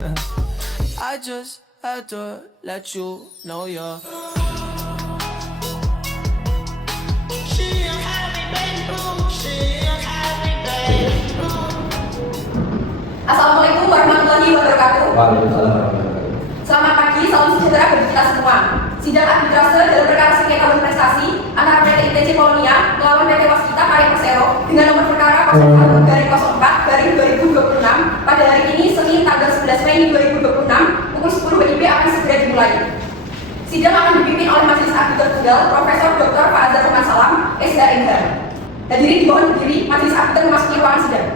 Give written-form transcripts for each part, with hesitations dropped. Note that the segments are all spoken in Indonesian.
I just had to let you know you're. Assalamualaikum warahmatullahi wabarakatuh. Waalaikumsalam warahmatullahi wabarakatuh. Selamat pagi, salam sejahtera bagi kita semua. Sidang arbitrase dalam perkara sengketa prestasi antara PT ITC Polonia melawan PT Waskita Karya Persero dengan nomor perkara 01/04/2026 pada hari ini Senin tanggal 11 Mei 2026 pukul 10 WIB akan segera dimulai. Sidang akan dipimpin oleh Majelis Arbiter Tunggal Profesor Dr. Fa'azar Rahman Salam, SHMH. Hadirin dimohon berdiri, Majelis Arbiter memasuki ruangan sidang.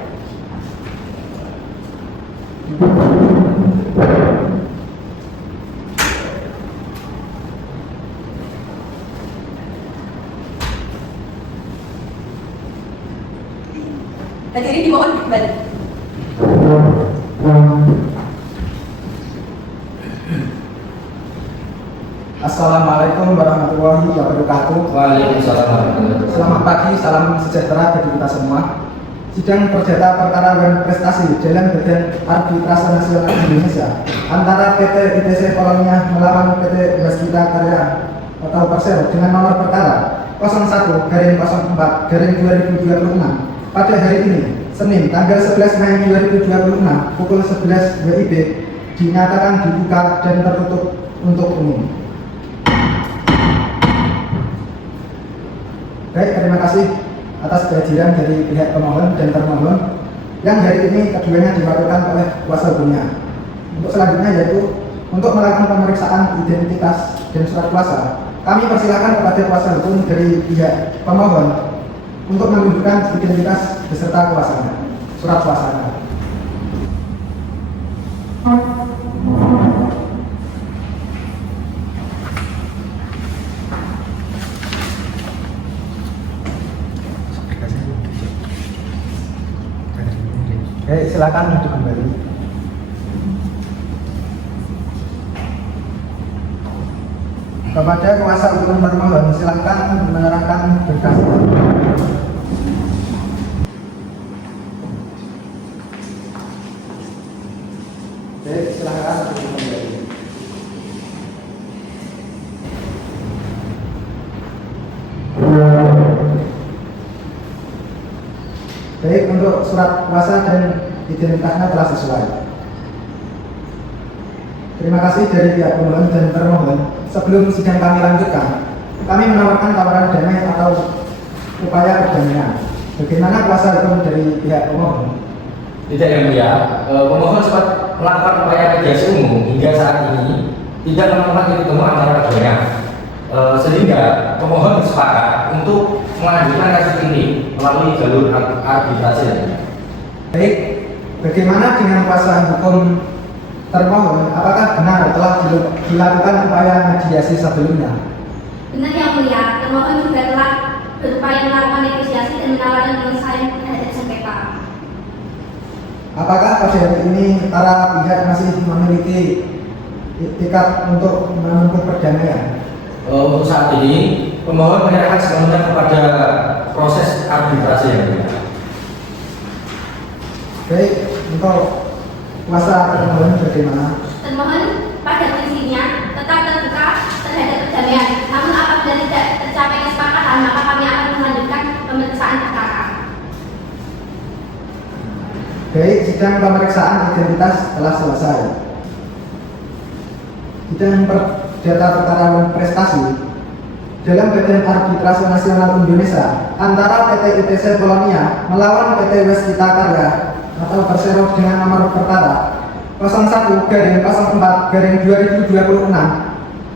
Hadirin dimohon kembali. Assalamualaikum warahmatullahi wabarakatuh. Waalaikumsalam warahmatullahi wabarakatuh. Selamat pagi, salam sejahtera bagi kita semua. Sidang perdata perkara prestasi dalam badan arbitrase nasional Indonesia antara PT ITC Polonia melawan PT Waskita Karya atau Persero dengan nomor perkara 01/04/2026 pada hari ini Senin tanggal 11 Mei 2026 pukul 11 WIB dinyatakan dibuka dan tertutup untuk umum. Baik, terima kasih atas kehadiran dari pihak pemohon dan termohon yang hari ini keduanya diwakilkan oleh kuasa hukumnya. Untuk selanjutnya yaitu untuk melakukan pemeriksaan identitas dan surat kuasa, kami persilakan kepada kuasa hukum dari pihak pemohon untuk menunjukkan identitas beserta kuasanya, surat kuasanya. Baik, silakan duduk kembali. Kepada kuasa hukum termohon, silakan menyerahkan berkas. Baik, silakan duduk kembali. Baik, untuk surat kuasa dan identitasnya telah sesuai. Terima kasih dari pihak pemohon dan termohon. Sebelum sidang kami lanjutkan, kami menawarkan tawaran damai atau upaya perdamaian. Bagaimana kuasa hukum dari pihak pemohon? Tidak, yang mulia, pemohon sempat melakukan upaya mediasi umum hingga saat ini tidak menemukan titik temu antara keduanya, sehingga pemohon bersepakat untuk melanjutkan kasus ini melalui jalur arbitrase. Baik, bagaimana dengan kuasa hukum termohon? Apakah benar telah dilakukan upaya mediasi sebelumnya? Benar yang mulia, termohon juga telah berupaya melakukan negosiasi dan menawarkan penyelesaian terhadap sengketa. Apakah pada hari ini para pihak masih memiliki itikat untuk menempuh perdamaian? Untuk saat ini, pemohon menyerahkan sepenuhnya kepada proses arbitrase yang mulia. Baik, untuk kuasa termohon bagaimana? Termohon pada prinsipnya tetap terbuka terhadap perdamaian. Namun apabila tidak tercapai kesepakatan, maka kami akan melanjutkan pemeriksaan perkara. Baik, sidang pemeriksaan identitas telah selesai. Sidang perdata perkara prestasi dalam Badan Arbitrase Nasional Indonesia antara PT ITC Polonia melawan PT Waskita Karya atau Persero dengan nomor perkara 01/04/2026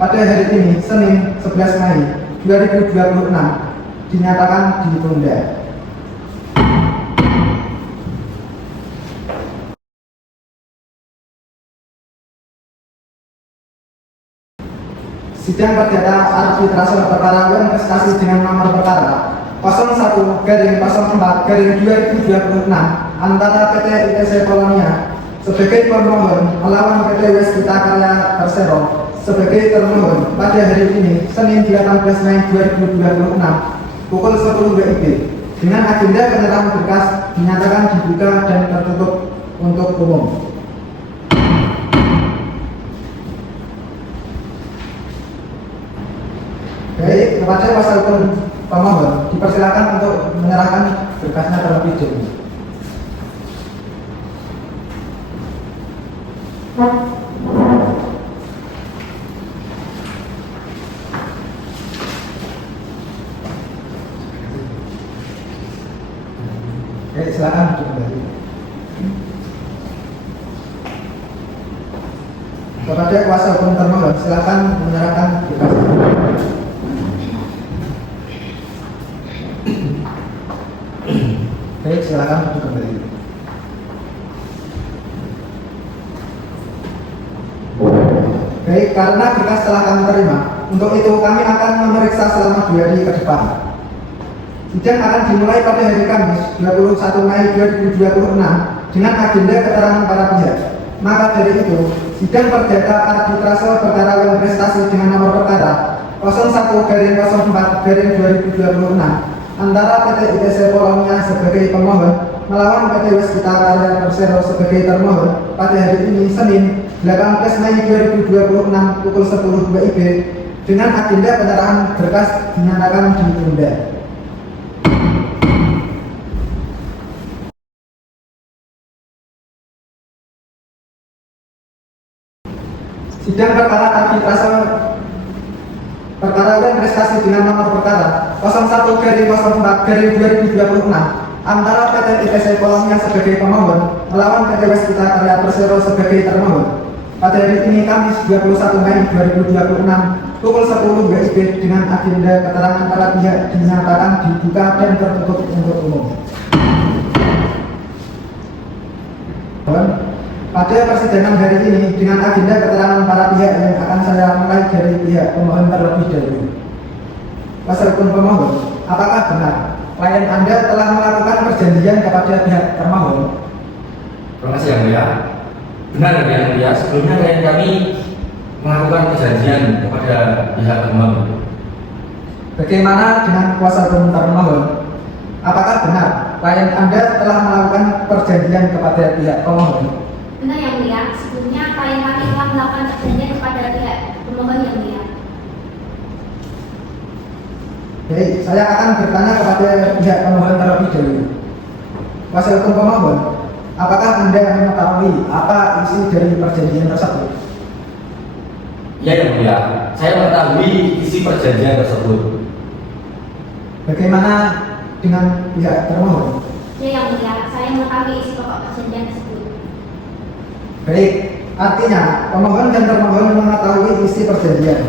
pada hari ini Senin 11 Mei 2026 dinyatakan ditunda. Sidang perdata arbitrase perkara prestasi dengan nomor perkara 01/04/2026 antara PT ITC Polonia sebagai pemohon melawan PT Waskita Karya Persero sebagai termohon pada hari ini Senin 18 Mei 2026 pukul 10 WIB dengan agenda penyerahan berkas dinyatakan dibuka dan tertutup untuk umum. kepada kuasa hukum pemohon dipersilakan untuk menyerahkan berkasnya terlebih dahulu. Oke, silakan duduk kembali. Kepada kuasa hukum termohon, silakan menyerahkan berkasnya. Baik, silakan duduk kembali. Baik, karena berkas telah kami terima, untuk itu kami akan memeriksa selama 2 hari ke depan. Sidang akan dimulai pada hari Kamis 21 Mei 2026 dengan agenda keterangan para pihak. Maka dari itu, sidang perdata arbitrase perkara yang prestasi dengan nomor perkara 01/04/2026 antara PT ITC Polonia sebagai pemohon melawan PT Waskita Karya Persero sebagai termohon pada hari ini Senin 18 Mei 2026 pukul 10 WIB dengan agenda penyerahan berkas dinyatakan ditunda. Sidang perkara arbitrase perkara dan prestasi dengan nomor perkara 01/04/2026 antara PT ITC Polonia sebagai pemohon melawan PT Waskita Karya Persero sebagai termohon pada hari ini Kamis 21 Mei 2026 pukul 10 WIB dengan agenda keterangan para pihak dinyatakan dibuka dan tertutup untuk umum. Pada persidangan hari ini dengan agenda keterangan para pihak yang akan saya mulai dari pihak pemohon terlebih dahulu. Kuasa hukum pemohon, apakah benar klien Anda telah melakukan perjanjian kepada pihak termohon? Terima kasih yang mulia. Benar yang mulia, sebelumnya klien kami melakukan perjanjian kepada pihak termohon. Bagaimana dengan kuasa hukum termohon? Apakah benar klien Anda telah melakukan perjanjian kepada pihak pemohon? Benar yang mulia, sebelumnya klien kami telah melakukan perjanjian kepada pihak pemohon yang mulia. Baik, saya akan bertanya kepada pihak pemohon terlebih dahulu. Kuasa hukum pemohon, apakah Anda mengetahui apa isi dari perjanjian tersebut? Ya yang mulia, saya mengetahui isi perjanjian tersebut. Bagaimana dengan pihak termohon? Ya yang mulia, saya mengetahui isi pokok perjanjian tersebut. Baik, artinya pemohon dan termohon mengetahui isi perjanjian.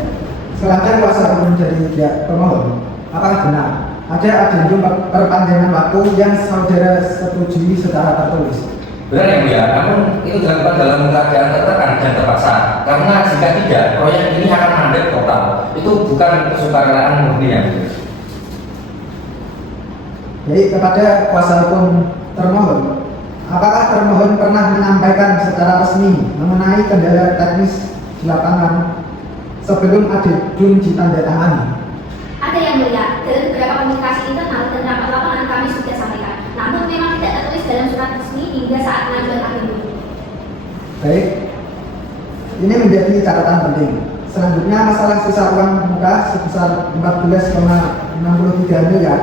Silahkan kuasa hukum dari pihak pemohon, apakah benar ada adendum perpanjangan waktu yang saudara setujui secara tertulis? Benar yang mulia, namun itu dilakukan dalam keadaan tertekan dan terpaksa. Karena jika tidak, proyek ini akan mandek total. Itu bukan kesukaraan murni yang mulia. Baik, kepada kuasa hukum termohon, apakah termohon pernah menyampaikan secara resmi mengenai kendala teknis di lapangan sebelum adendum ditandatangani? Ada yang mulia, dalam beberapa komunikasi internal dan rapat lapangan kami sudah sampaikan. Namun memang tidak tertulis dalam surat resmi hingga saat pengajuan adendum. Baik, ini menjadi catatan penting. Selanjutnya masalah sisa uang muka sebesar 14,63 miliar.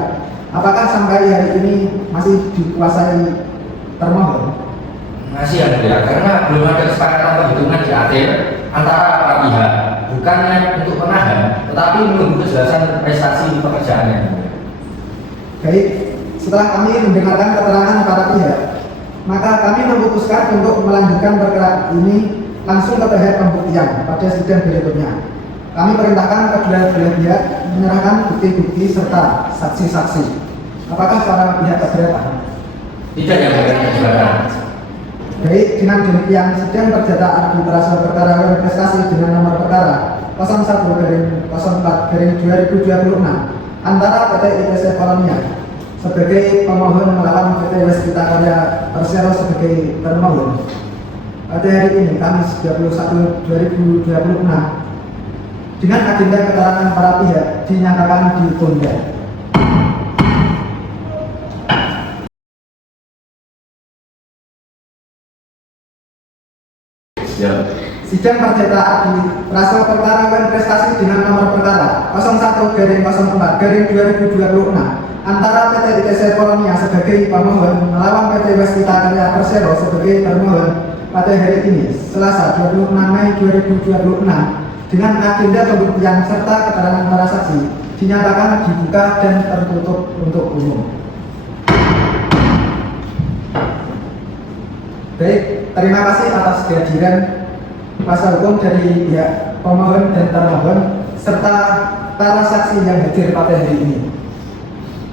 Apakah sampai hari ini masih dikuasai termohon? Masih yang mulia, karena belum ada kesepakatan perhitungan di akhir antara para pihak, bukannya untuk penahan, tetapi menunggu kejelasan prestasi pekerjaannya. Baik, setelah kami mendengarkan keterangan para pihak, maka kami memutuskan untuk melanjutkan perkara ini langsung ke tahap pembuktian pada sidang berikutnya. Kami perintahkan kedua belah pihak menyerahkan bukti-bukti serta saksi-saksi. Apakah para pihak keberatan? Tidak yang mulia, keberatan. Baik, dengan demikian sidang perdata arbitrase perkara dan prestasi dengan nomor perkara 01/04/2026 antara PT ITC Polonia sebagai pemohon melawan PT Waskita Karya Persero sebagai termohon pada hari ini Kamis 21/2026 dengan agenda keterangan para pihak dinyatakan ditunda. Sidang perdata di Praso Perkara dan Prestasi dengan nomor perkara 01/04/2026 antara PT ITC Polonia sebagai pemohon melawan PT Westita Karya Persero sebagai termohon pada hari ini, Selasa 26 Mei 2026, dengan agenda pembuktian serta keterangan para saksi dinyatakan dibuka dan tertutup untuk umum. Baik, terima kasih atas kehadiran kuasa hukum dari pihak pemohon dan termohon serta para saksi yang hadir pada hari ini.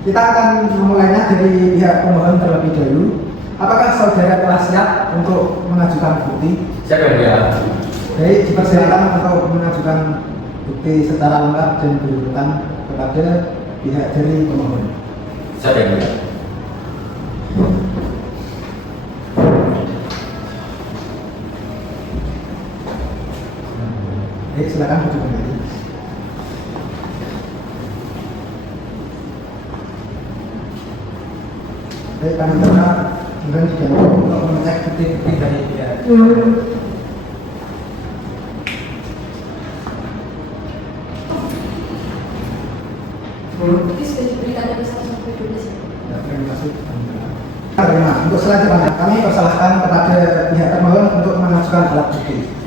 Kita akan memulainya dari pihak pemohon terlebih dahulu. Apakah saudara telah siap untuk mengajukan bukti? Siap ya mulia. Baik, dipersilakan untuk mengajukan bukti secara lengkap dan berurutan kepada pihak dari pemohon. Siap ya mulia. Baik, silakan duduk kembali. Baik, kami minta kemudian dibantu untuk mengecek bukti-bukti dari pihak. Bukti sudah diberikan dari 1-12. Ya, terima kasih. Terima. Untuk selanjutnya, kami persilahkan kepada pihak termohon untuk mengajukan alat bukti.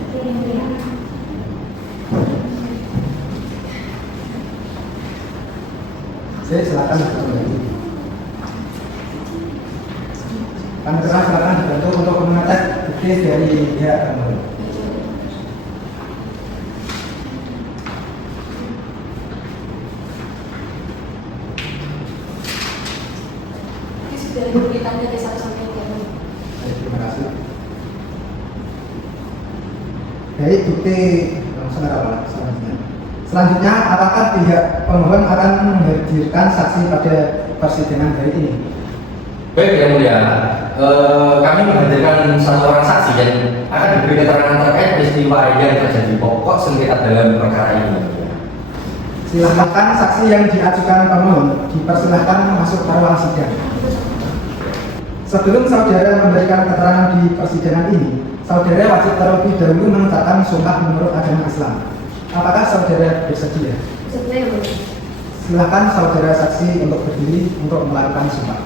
Saya silakan kembali. Kami silakan dibantu untuk mengecek bukti dari pihak termohon. Bukti sudah diberikan dari 1-3. Baik, terima kasih. Baik, bukti selanjutnya, apakah pihak pemohon akan menghadirkan saksi pada persidangan hari ini? Baik ya mulia, kami menghadirkan satu orang saksi yang akan diberi keterangan terkait peristiwa yang terjadi pokok sengketa dalam perkara ini. Silahkan saksi yang diajukan pemohon dipersilahkan masuk ke ruang sidang. Sebelum saudara memberikan keterangan di persidangan ini, saudara wajib terlebih dahulu mengucapkan sumpah menurut agama Islam. Apakah saudara bersedia? Bersedia ya, Bu. Silakan saudara saksi untuk berdiri untuk melakukan sumpah.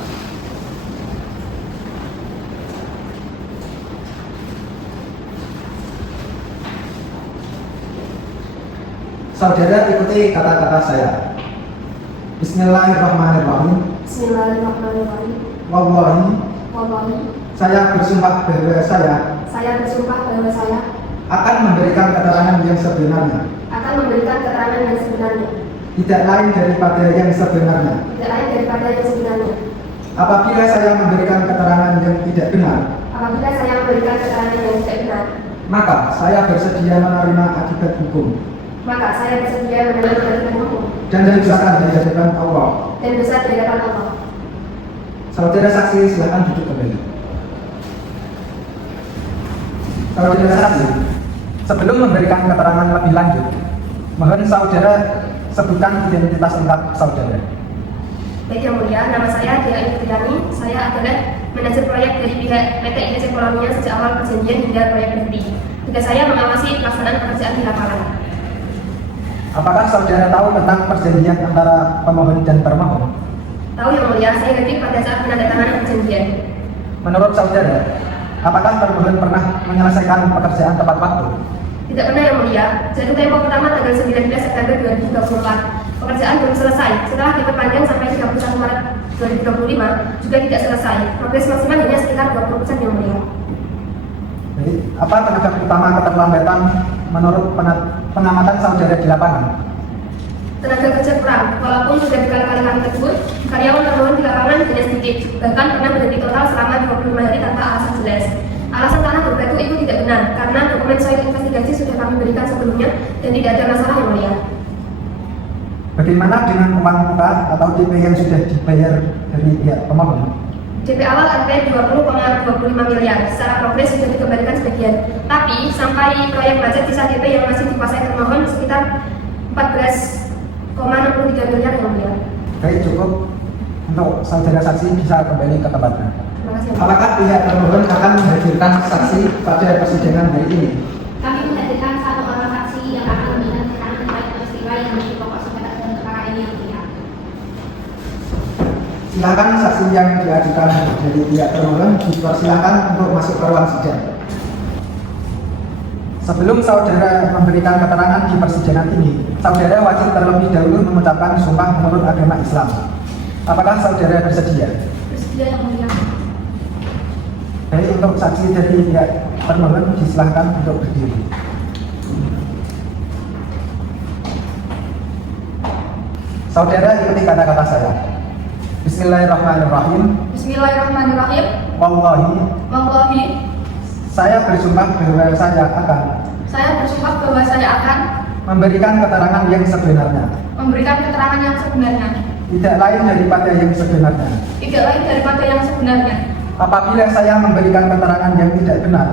Saudara ikuti kata-kata saya. Bismillahirrahmanirrahim. Bismillahirrahmanirrahim. Wallahi, saya bersumpah bahwa Saya bersumpah bahwa saya akan memberikan keterangan yang sebenarnya, akan memberikan keterangan yang sebenarnya, tidak lain daripada yang sebenarnya. tidak lain daripada yang sebenarnya. Apabila saya memberikan keterangan yang tidak benar, Apabila saya memberikan keterangan yang tidak benar, maka saya bersedia menerima akibat hukum maka saya bersedia menerima akibat hukum dan didoakan di hadapan Allah. dan dosa di hadapan Allah. Saudara saksi silakan duduk kembali. Saudara saksi, sebelum memberikan keterangan lebih lanjut, mohon saudara sebutkan identitas lengkap saudara. Baik yang mulia, nama saya Dia Indriani. Saya adalah manajer proyek dari pihak PT ITC Polonia sejak awal perjanjian hingga proyek berhenti. Tugas saya mengawasi pelaksanaan pekerjaan di lapangan. Apakah saudara tahu tentang perjanjian antara pemohon dan termohon? Tahu yang mulia, saya hadir pada saat penandatanganan perjanjian. Menurut saudara, apakah termohon pernah menyelesaikan pekerjaan tepat waktu? Tidak pernah yang mulia. Jatuh tempo pertama tanggal 19 September 2024. Pekerjaan belum selesai. Setelah diperpanjang sampai 31 Maret 2025 juga tidak selesai. Progres maksimal hanya sekitar 20% yang mulia. Jadi, apa penyebab utama keterlambatan menurut pengamatan saudara di lapangan? Tenaga kerja kurang. Walaupun sudah berkali-kali kami tegur, karyawan termohon di lapangan hanya sedikit. Bahkan pernah berhenti total selama 25 hari tanpa alasan jelas. Alasan tanah berbatu itu tidak benar karena dokumen soal investigasi sudah kami berikan sebelumnya dan tidak ada masalah yang mulia. Bagaimana dengan uang muka atau DP yang sudah dibayar dari pihak pemohon? DP awal RP 20,25 miliar. Secara progres sudah dikembalikan sebagian. Tapi sampai proyek budget sisa DP yang masih dikuasai termohon sekitar 14,63 miliar yang mulia. Baik, cukup untuk saudara saksi bisa kembali ke tempatnya. Terima kasih. Apakah pihak termohon akan menghadirkan saksi pada persidangan hari ini? Kami tidak Silakan saksi yang diajukan dari pihak termohon dipersilakan untuk masuk ke ruang sidang. Sebelum saudara memberikan keterangan di persidangan ini, saudara wajib terlebih dahulu mengucapkan sumpah menurut agama Islam. Apakah saudara bersedia? Bersedia yang mulia. Baik, untuk saksi dari pihak termohon disilahkan untuk berdiri. Saudara ikuti kata-kata saya. Bismillahirrahmanirrahim. Bismillahirrahmanirrahim. Wallahi, saya bersumpah bahwa saya akan memberikan keterangan yang sebenarnya, tidak lain daripada yang sebenarnya. Apabila saya memberikan keterangan yang tidak benar,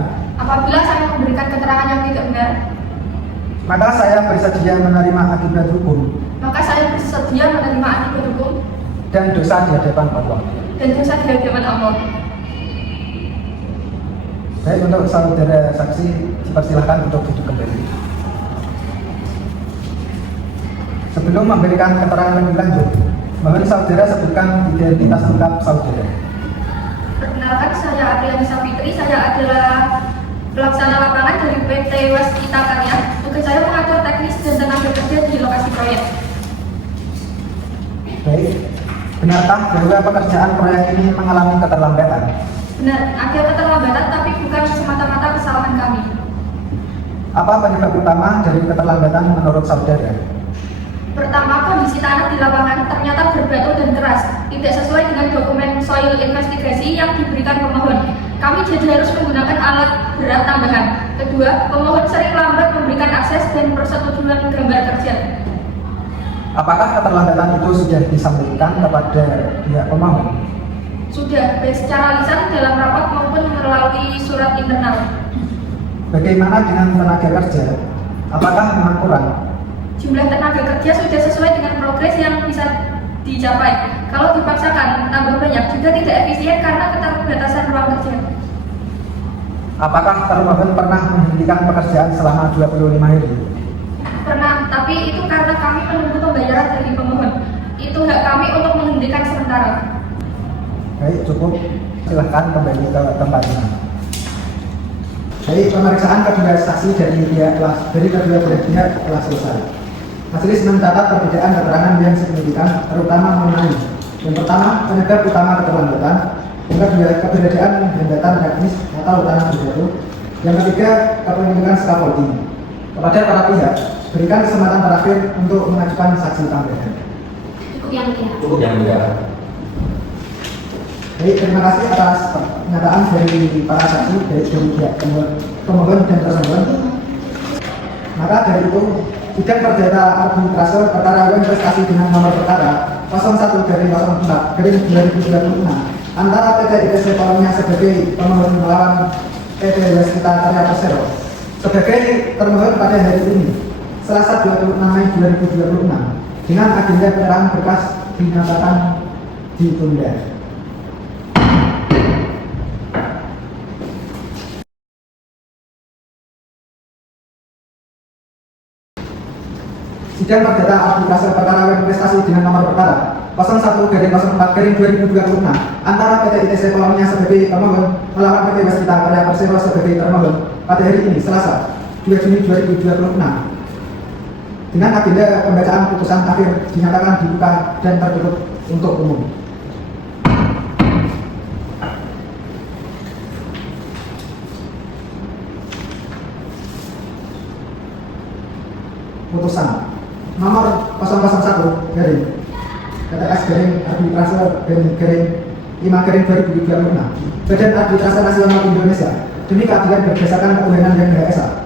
maka saya bersedia menerima akibat hukum dan dosa di hadapan Allah. Baik, untuk saudara saksi dipersilahkan untuk duduk kembali. Sebelum memberikan keterangan lebih lanjut, mohon saudara sebutkan identitas lengkap saudara. Perkenalkan, saya Adila Nisa Fitri. Saya adalah pelaksana lapangan dari PT Waskita Karya. Tugas saya mengatur teknis dan tenaga kerja di lokasi proyek. Baik, benarkah bahwa pekerjaan proyek ini mengalami keterlambatan? Benar, ada keterlambatan tapi bukan semata-mata kesalahan kami. Apa penyebab utama dari keterlambatan menurut saudara? Pertama, kondisi tanah di lapangan ternyata berbatu dan keras, tidak sesuai dengan dokumen soil investigasi yang diberikan pemohon. Kami jadi harus menggunakan alat berat tambahan. Kedua, pemohon sering lambat memberikan akses dan persetujuan gambar kerja. Apakah keterlambatan itu sudah disampaikan kepada pihak pemohon? Sudah, baik secara lisan dalam rapat maupun melalui surat internal. Bagaimana dengan tenaga kerja? Apakah memang kurang? Jumlah tenaga kerja sudah sesuai dengan progres yang bisa dicapai. Kalau dipaksakan tambah banyak juga tidak efisien karena keterbatasan ruang kerja. Apakah termohon pernah menghentikan pekerjaan selama 25 hari? Pernah, tapi itu karena kami menunggu pembayaran dari pemohon. Itu hak kami untuk menghentikan sementara. Baik, cukup. Silahkan kembali ke tempatnya. Baik, pemeriksaan kedua saksi dari kedua belah pihak telah selesai. Majelis mencatat perbedaan keterangan yang signifikan, terutama mengenai yang pertama, penyebab utama keterlambatan, yang kedua, keberadaan hambatan teknis atau tanah berjatuh, yang ketiga, kepemilikan scaffolding. Kepada para pihak, berikan kesempatan terakhir untuk mengajukan saksi tambahan. Cukup yang mulia. Baik, terima kasih atas pernyataan dari para saksi dari pihak pemohon dan termohon. Maka dari itu, sidang perdata arbitrase perkara investasi dengan nomor perkara 01/04/2026 antara PT ITC Kolomnya sebagai pemohon melawan PT Waskita Karya Persero sebagai termohon pada hari ini, Selasa 26 Mei 2026, dengan agenda penyerahan berkas dinyatakan ditunda. Sidang perdata arbitrase perkara investasi dengan nomor perkara 01/04/2026 antara PT ITC Kolomnya sebagai pemohon melawan PT Waskita Karya Persero sebagai termohon pada hari ini, Selasa 2 Juni 2026, dengan agenda pembacaan putusan akhir dinyatakan dibuka dan tertutup untuk umum. Putusan nomor 001 garing PTS garing arbitrase garing 5/2026 Badan Arbitrase Nasional Indonesia demi keadilan berdasarkan kewenangan yang Maha Esa.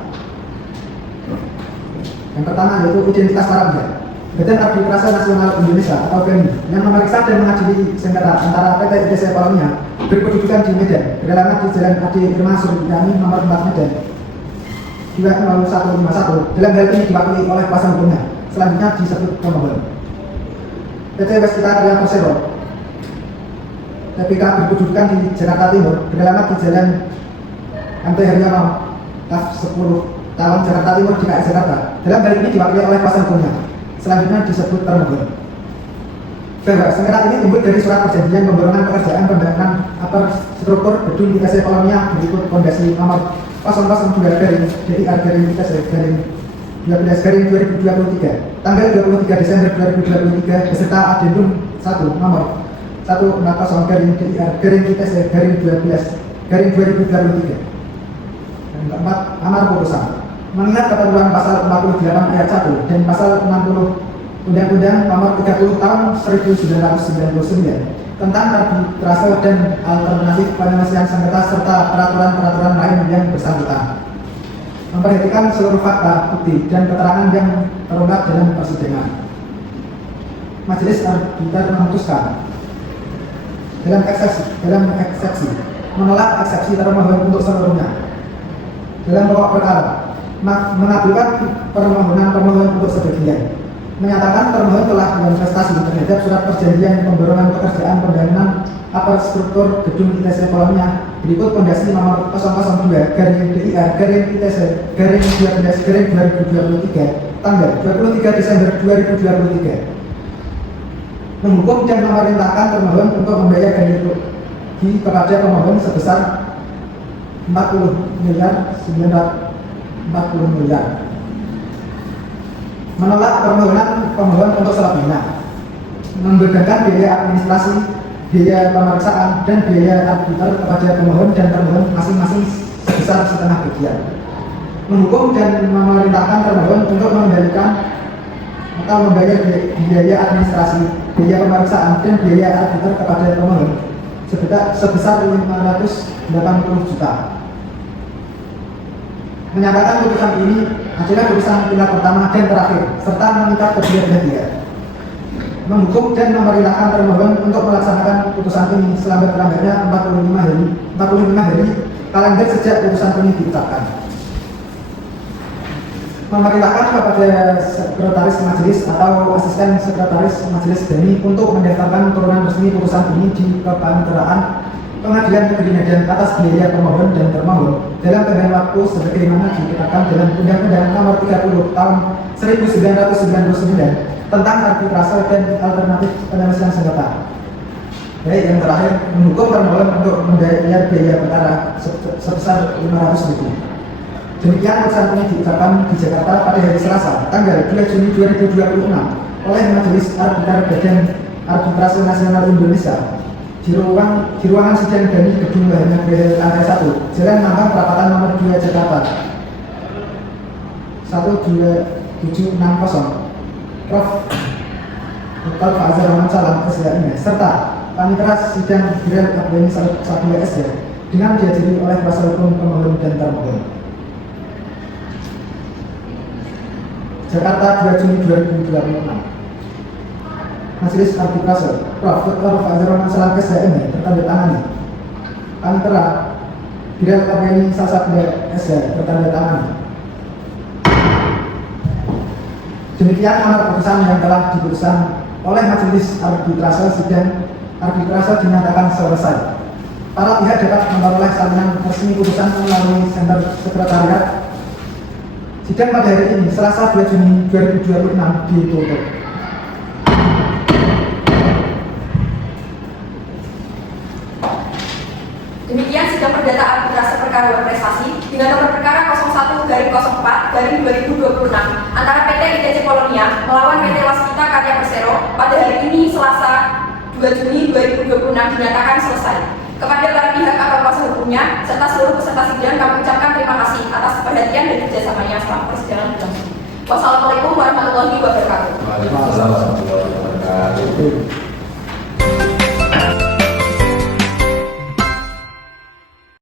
Yang pertama yaitu identitas para pihak. Badan Arbitrase Nasional Indonesia atau BANI yang memeriksa dan mengadili sengketa antara PT ITC Kolomnya berkedudukan di Medan, beralamat di Jalan Adi Irma Suryani nomor 4 Medan 20151, dalam hal ini diwakili oleh kuasa hukumnya. Selanjutnya disebut pemohon. PT Waskita Karya Persero TPK berkedudukan di Jakarta Timur, beralamat di Jalan MT Haryono Kaf 10 Tawang Jakarta Timur DKI Jakarta. Dalam hal ini diwakili oleh kuasa hukumnya. Selanjutnya disebut termohon. bahwa sengketa ini timbul dari surat perjanjian pemborongan pekerjaan pembangunan struktur gedung ITC Kolonia berikut fondasi nomor 002/DIR/12/2023 tanggal 23 Desember 2023 beserta adendum 1 nomor 140/DIR/ITC/12/2023. Dan keempat, amar putusan. Mengingat ketentuan pasal 48 ayat 1 dan pasal 60 Undang-Undang Nomor 30 Tahun 1999 tentang arbitrase dan alternatif penyelesaian sengketa serta peraturan-peraturan lain yang bersangkutan, memperhatikan seluruh fakta, bukti, dan keterangan yang terungkap dalam persidangan. Majelis arbiter memutuskan dalam eksepsi menolak eksepsi termohon untuk seluruhnya. Dalam pokok perkara, mengabulkan permohonan pemohon untuk sebagian, menyatakan termohon telah berinvestasi terhadap surat perjanjian pemborongan pekerjaan pembangunan struktur gedung ITC Kolonia berikut fondasi nomor 002/DIR/ITC/12/2023 tanggal 23 Desember 2023. Menghukum dan memerintahkan termohon untuk membayar ganti rugi kepada pemohon sebesar 40.940 miliar. Menolak permohonan pemohon untuk selebihnya, membebankan biaya administrasi, biaya pemeriksaan, dan biaya arbiter kepada pemohon dan termohon masing-masing sebesar setengah bagian. Menghukum dan memerintahkan termohon untuk mengembalikan atau membayar biaya administrasi, biaya pemeriksaan, dan biaya arbiter kepada pemohon sebesar 580 juta. Menyatakan putusan ini adalah putusan tingkat pertama dan terakhir, serta mengikat kedua belah pihak. Menghukum dan memerintahkan termohon untuk melaksanakan putusan ini selambat-lambatnya 45 hari kalender sejak putusan ini diucapkan. Memerintahkan kepada sekretaris majelis atau asisten sekretaris majelis Dani untuk mendaftarkan turunan resmi putusan ini di Kepaniteraan Pengadilan Negeri Medan atas biaya pemohon dan termohon dalam tenggang waktu sebagaimana ditetapkan dalam Undang-Undang Nomor 30 Tahun 1999 tentang arbitrase dan alternatif penyelesaian sengketa. Baik, yang terakhir, menghukum termohon untuk membayar biaya perkara sebesar 500.000. Demikian putusan ini diucapkan di Jakarta pada hari Selasa, tanggal 2 Juni 2026 oleh Majelis Arbiter Badan Arbitrase Nasional Indonesia di ruangan sidang Dani Gedung Wahana lantai 1, Jalan Mampang Perapatan nomor 2 Jakarta 12760. Prof. Dr. Fazar Rahman Salam SHM serta Panitera Sidang Biral Abdeni Sabila SH dengan dihadiri oleh kuasa hukum pemohon dan termohon. Jakarta 2 Juni 2026. Majelis Arbitrase Prof. Dr. Fazar Rahman Salam SHM bertanda tangani. Panitera Biral Abdeni Sabila SH bertanda tangani. Demikian amar putusan yang telah diputuskan oleh Majelis Arbitrase. Sidang arbitrase dinyatakan selesai. Para pihak dapat memperoleh salinan resmi putusan melalui senter sekretariat. Sidang pada hari ini, Selasa 2 Juni 2026 ditutup. Demikian sidang perdata arbitrase perkara berprestasi dengan nomor perkara 01/04/2026 antara PT ITC Kolonia melawan PT Waskita Karya Persero pada hari ini Selasa 2 Juni 2026 dinyatakan selesai. Kepada para pihak atau kuasa hukumnya serta seluruh peserta sidang kami ucapkan terima kasih atas perhatian dan kerjasamanya selama persidangan berlangsung. Wassalamualaikum warahmatullahi wabarakatuh. Waalaikumsalam warahmatullahi wabarakatuh.